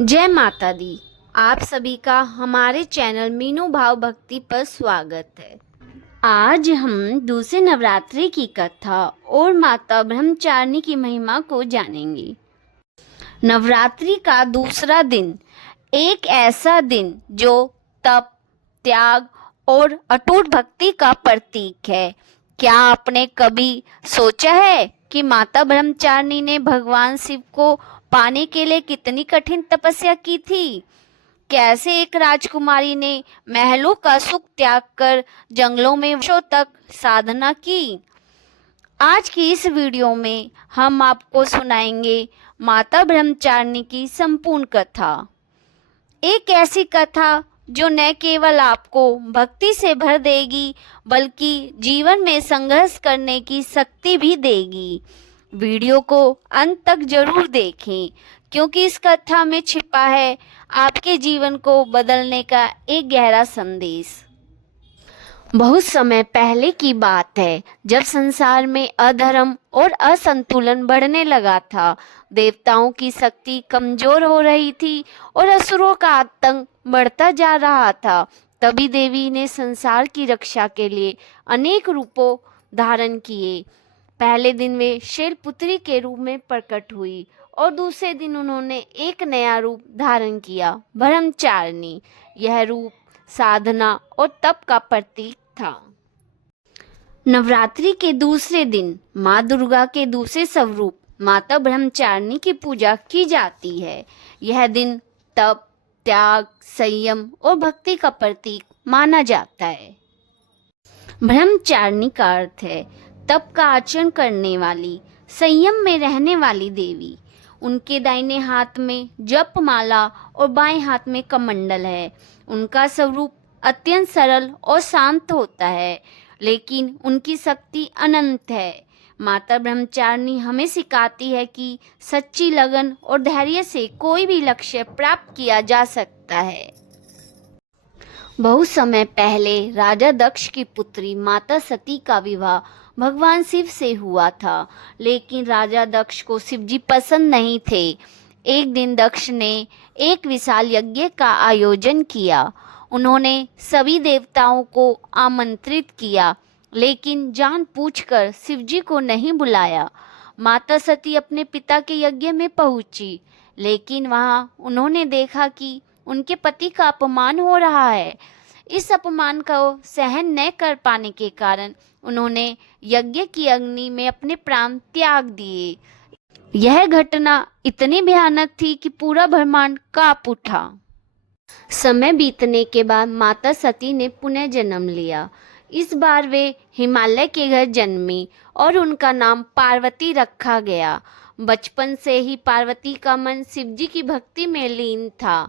जय माता दी। आप सभी का हमारे चैनल मीनू भाव भक्ति पर स्वागत है। आज हम दूसरे नवरात्रि की कथा और माता ब्रह्मचारिणी की महिमा को जानेंगे। नवरात्रि का दूसरा दिन एक ऐसा दिन जो तप, त्याग और अटूट भक्ति का प्रतीक है। क्या आपने कभी सोचा है कि माता ब्रह्मचारिणी ने भगवान शिव को पाने के लिए कितनी कठिन तपस्या की थी? कैसे एक राजकुमारी ने महलों का सुख त्याग कर जंगलों में वर्षों तक साधना की? आज की इस वीडियो में हम आपको सुनाएंगे माता ब्रह्मचारिणी की संपूर्ण कथा। एक ऐसी कथा जो न केवल आपको भक्ति से भर देगी बल्कि जीवन में संघर्ष करने की शक्ति भी देगी। वीडियो को अंत तक जरूर देखें क्योंकि इस कथा में छिपा है आपके जीवन को बदलने का एक गहरा संदेश। बहुत समय पहले की बात है जब संसार में अधर्म और असंतुलन बढ़ने लगा था। देवताओं की शक्ति कमजोर हो रही थी और असुरों का आतंक बढ़ता जा रहा था। तभी देवी ने संसार की रक्षा के लिए अनेक रूपों धारण किए। पहले दिन वे शैलपुत्री के रूप में प्रकट हुई और दूसरे दिन उन्होंने एक नया रूप धारण किया, ब्रह्मचारिणी। यह रूप साधना और तप का प्रतीक था। नवरात्रि के दूसरे दिन माँ दुर्गा के दूसरे स्वरूप माता ब्रह्मचारिणी की पूजा की जाती है। यह दिन तप, त्याग, संयम और भक्ति का प्रतीक माना जाता है। ब्रह्मचारिणी का अर्थ है तप का आचरण करने वाली, संयम में रहने वाली देवी। उनके दाहिने हाथ में जप माला और बाएं हाथ में कमंडल है। उनका स्वरूप अत्यंत सरल और शांत होता है, लेकिन उनकी शक्ति अनंत है। माता ब्रह्मचारिणी हमें सिखाती है कि सच्ची लगन और धैर्य से कोई भी लक्ष्य प्राप्त किया जा सकता है। बहुत समय पहले राजा दक्ष की पुत्री माता सती का विवाह भगवान शिव से हुआ था, लेकिन राजा दक्ष को शिव जी पसंद नहीं थे। एक दिन दक्ष ने एक विशाल यज्ञ का आयोजन किया। उन्होंने सभी देवताओं को आमंत्रित किया, लेकिन जानबूझकर शिव जी को नहीं बुलाया। माता सती अपने पिता के यज्ञ में पहुंची, लेकिन वहां उन्होंने देखा कि उनके पति का अपमान हो रहा है। इस अपमान को सहन न कर पाने के कारण उन्होंने यज्ञ की अग्नि में अपने प्राण त्याग दिए। यह घटना इतनी भयानक थी कि पूरा ब्रह्मांड कांप उठा। समय बीतने के बाद माता सती ने पुनः जन्म लिया। इस बार वे हिमालय के घर जन्मी और उनका नाम पार्वती रखा गया। बचपन से ही पार्वती का मन शिवजी की भक्ति में लीन था।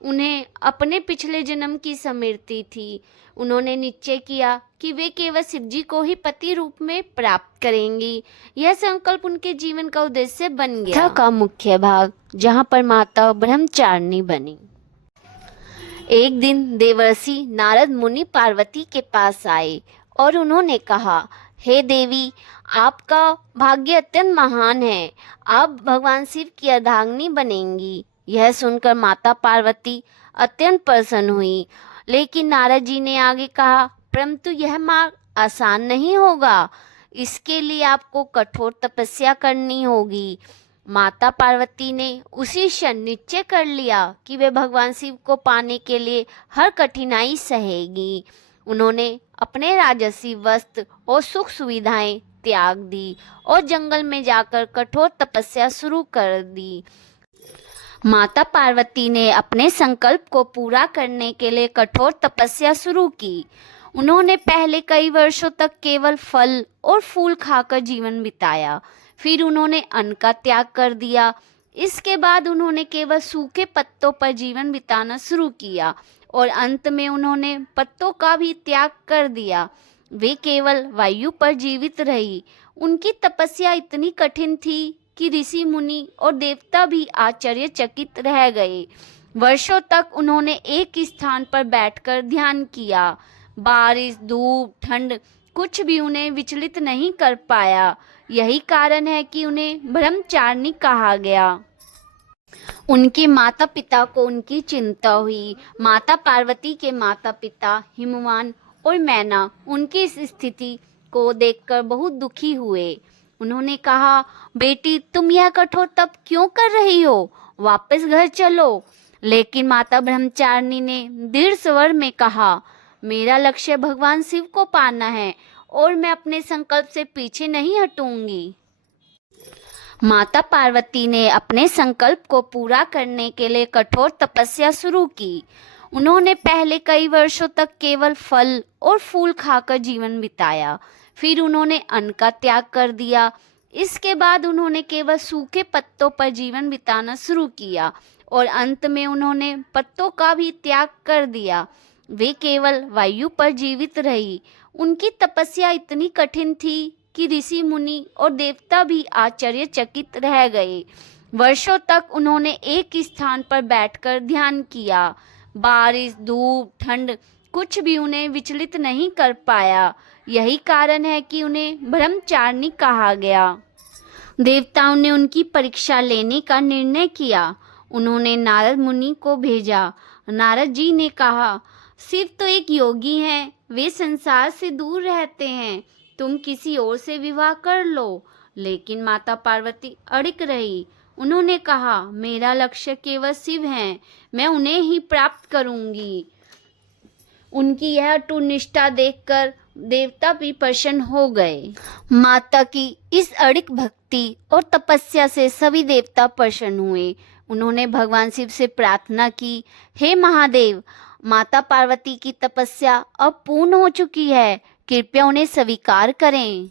उन्हें अपने पिछले जन्म की स्मृति थी। उन्होंने निश्चय किया कि वे केवल शिवजी को ही पति रूप में प्राप्त करेंगी। यह संकल्प उनके जीवन का उद्देश्य बन गया। कथा का मुख्य भाग, जहाँ पर माता ब्रह्मचारिणी बनी। एक दिन देवर्षि नारद मुनि पार्वती के पास आए और उन्होंने कहा, हे देवी, आपका भाग्य अत्यंत महान है। आप भगवान शिव की अर्धांगिनी बनेंगी। यह सुनकर माता पार्वती अत्यंत प्रसन्न हुई, लेकिन नारद जी ने आगे कहा, परंतु यह मार्ग आसान नहीं होगा। इसके लिए आपको कठोर तपस्या करनी होगी। माता पार्वती ने उसी क्षण निश्चय कर लिया कि वे भगवान शिव को पाने के लिए हर कठिनाई सहेगी। उन्होंने अपने राजसी वस्त्र और सुख सुविधाएं त्याग दी और जंगल में जाकर कठोर तपस्या शुरू कर दी। माता पार्वती ने अपने संकल्प को पूरा करने के लिए कठोर तपस्या शुरू की। उन्होंने पहले कई वर्षों तक केवल फल और फूल खाकर जीवन बिताया। फिर उन्होंने अन्न का त्याग कर दिया। इसके बाद उन्होंने केवल सूखे पत्तों पर जीवन बिताना शुरू किया और अंत में उन्होंने पत्तों का भी त्याग कर दिया। वे केवल वायु पर जीवित रही। उनकी तपस्या इतनी कठिन थी कि ऋषि मुनि और देवता भी आश्चर्यचकित रह गए। वर्षों तक उन्होंने एक स्थान पर बैठकर ध्यान किया। बारिश, धूप, ठंड कुछ भी उन्हें विचलित नहीं कर पाया। यही कारण है कि उन्हें ब्रह्मचारिणी कहा गया। उनके माता पिता को उनकी चिंता हुई। माता पार्वती के माता पिता हिमवान और मैना उनकी इस स्थिति को देखकर बहुत दुखी हुए। उन्होंने कहा, बेटी तुम यह कठोर तप क्यों कर रही हो? वापस घर चलो। लेकिन माता ब्रह्मचारिणी ने दृढ़ स्वर में कहा, मेरा लक्ष्य भगवान शिव को पाना है और मैं अपने संकल्प से पीछे नहीं हटूंगी। माता पार्वती ने अपने संकल्प को पूरा करने के लिए कठोर तपस्या शुरू की। उन्होंने पहले कई वर्षों तक केवल फल और फूल खाकर जीवन बिताया। फिर उन्होंने अन्न का त्याग कर दिया। इसके बाद उन्होंने केवल सूखे पत्तों पर जीवन बिताना शुरू किया और अंत में उन्होंने पत्तों का भी त्याग कर दिया। वे केवल वायु पर जीवित रही। उनकी तपस्या इतनी कठिन थी कि ऋषि मुनि और देवता भी आश्चर्यचकित रह गए। वर्षों तक उन्होंने एक स्थान पर बैठकर ध्यान किया। बारिश, धूप, ठंड कुछ भी उन्हें विचलित नहीं कर पाया। यही कारण है कि उन्हें ब्रह्मचारिणी कहा गया। देवताओं ने उनकी परीक्षा लेने का निर्णय किया। उन्होंने नारद मुनि को भेजा। नारद जी ने कहा, शिव तो एक योगी हैं, वे संसार से दूर रहते हैं, तुम किसी और से विवाह कर लो। लेकिन माता पार्वती अड़िग रही। उन्होंने कहा, मेरा लक्ष्य केवल शिव हैं, मैं उन्हें ही प्राप्त करूंगी। उनकी यह अटूट निष्ठा देखकर देवता भी प्रसन्न हो गए। माता की इस अड़िग भक्ति और तपस्या से सभी देवता प्रसन्न हुए। उन्होंने भगवान शिव से प्रार्थना की, हे महादेव, माता पार्वती की तपस्या अब पूर्ण हो चुकी है, कृपया उन्हें स्वीकार करें।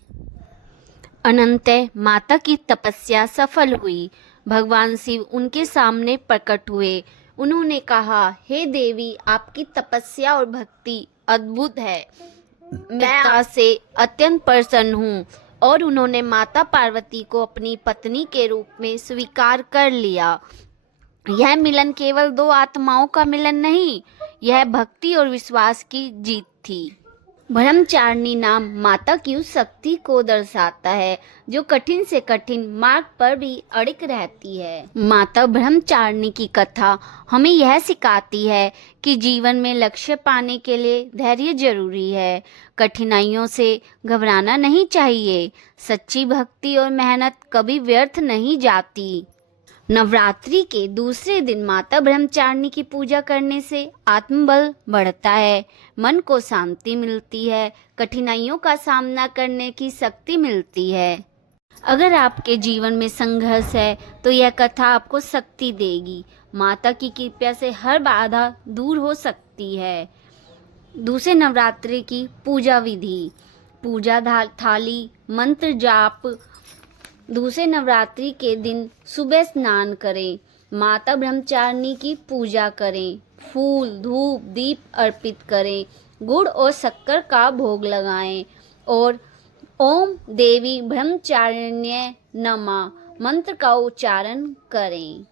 अनंतः माता की तपस्या सफल हुई। भगवान शिव उनके सामने प्रकट हुए। उन्होंने कहा, हे देवी, आपकी तपस्या और भक्ति अद्भुत है, मैं आपसे अत्यंत प्रसन्न हूँ। और उन्होंने माता पार्वती को अपनी पत्नी के रूप में स्वीकार कर लिया। यह मिलन केवल दो आत्माओं का मिलन नहीं, यह भक्ति और विश्वास की जीत थी। ब्रह्मचारिणी नाम माता की उस शक्ति को दर्शाता है जो कठिन से कठिन मार्ग पर भी अड़िग रहती है। माता ब्रह्मचारिणी की कथा हमें यह सिखाती है कि जीवन में लक्ष्य पाने के लिए धैर्य जरूरी है। कठिनाइयों से घबराना नहीं चाहिए। सच्ची भक्ति और मेहनत कभी व्यर्थ नहीं जाती। नवरात्रि के दूसरे दिन माता ब्रह्मचारिणी की पूजा करने से आत्मबल बढ़ता है, मन को शांति मिलती है, कठिनाइयों का सामना करने की शक्ति मिलती है। अगर आपके जीवन में संघर्ष है तो यह कथा आपको शक्ति देगी। माता की कृपा से हर बाधा दूर हो सकती है। दूसरे नवरात्रि की पूजा विधि, पूजा थाली, मंत्र जाप। दूसरे नवरात्रि के दिन सुबह स्नान करें, माता ब्रह्मचारिणी की पूजा करें, फूल, धूप, दीप अर्पित करें, गुड़ और शक्कर का भोग लगाएं और ओम देवी ब्रह्मचारिण्य नमः मंत्र का उच्चारण करें।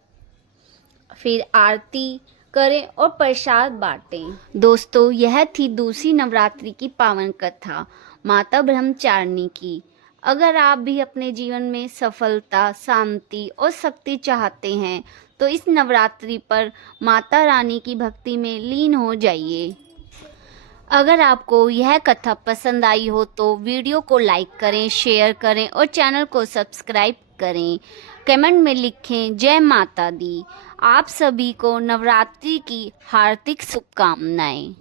फिर आरती करें और प्रसाद बांटें। दोस्तों, यह थी दूसरी नवरात्रि की पावन कथा माता ब्रह्मचारिणी की। अगर आप भी अपने जीवन में सफलता, शांति और शक्ति चाहते हैं तो इस नवरात्रि पर माता रानी की भक्ति में लीन हो जाइए। अगर आपको यह कथा पसंद आई हो तो वीडियो को लाइक करें, शेयर करें और चैनल को सब्सक्राइब करें। कमेंट में लिखें जय माता दी। आप सभी को नवरात्रि की हार्दिक शुभकामनाएं।